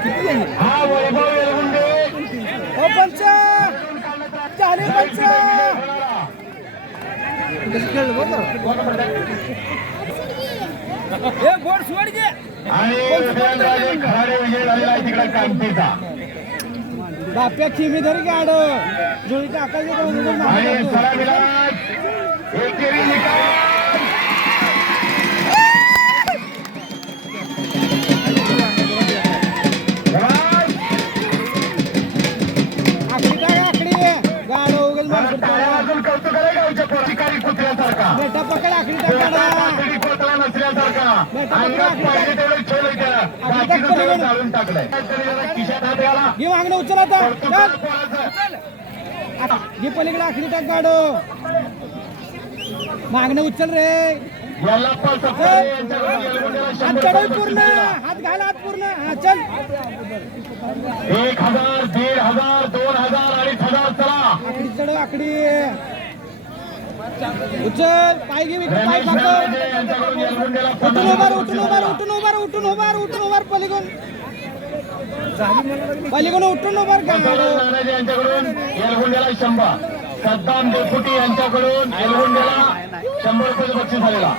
हा वैभव येलगुंडे ओ पंच चाले पंच हे गोड सोड घे आणि उदयनराजे खराडे विजय झालेला आहे तिकडे कामतीचा बाप्या खिमी धरी गाड जोडी टाकायची आणि चला विराज एकेरी निकाल कौतुक आहे गावच्या शिकारी कुत्र्यासारखा बेटा पकड आखरी टाका कोतरा नसल्यासारखा अंगात पाहिजे तेवढं ठेवलंय त्याला बाकीचं सगळं जाळून टाकलंय खिशात हात घाला घे मागणं उचल आता घे पलीकडे आखरी टाक गाडो मागणं उचल रे यल्लाप्पा सप्रे यांच्याकडून येलगुंडेला हात 100 चढव रुपये पूर्ण बक्षीस दिला. हात घाल हात पूर्ण हा चल 1000 1500 2000 2500 चला आखडी चढव आखडी उचल पाय घे पाय रमेश टाक राजे यांच्याकडून येलगुंडेला उठून 50 उभार रुपये उठून बक्षीस उभार दिला. उठून उभार उठून उभार उठून उभार पलीकडून पलीकडून उठून उभार बसवराज गाडो नानाजी यांच्याकडून येलगुंडेला 100 सद्दाम डेपुटी यांच्याकडून येलगुंडेला 100 रुपये बक्षीस झालेला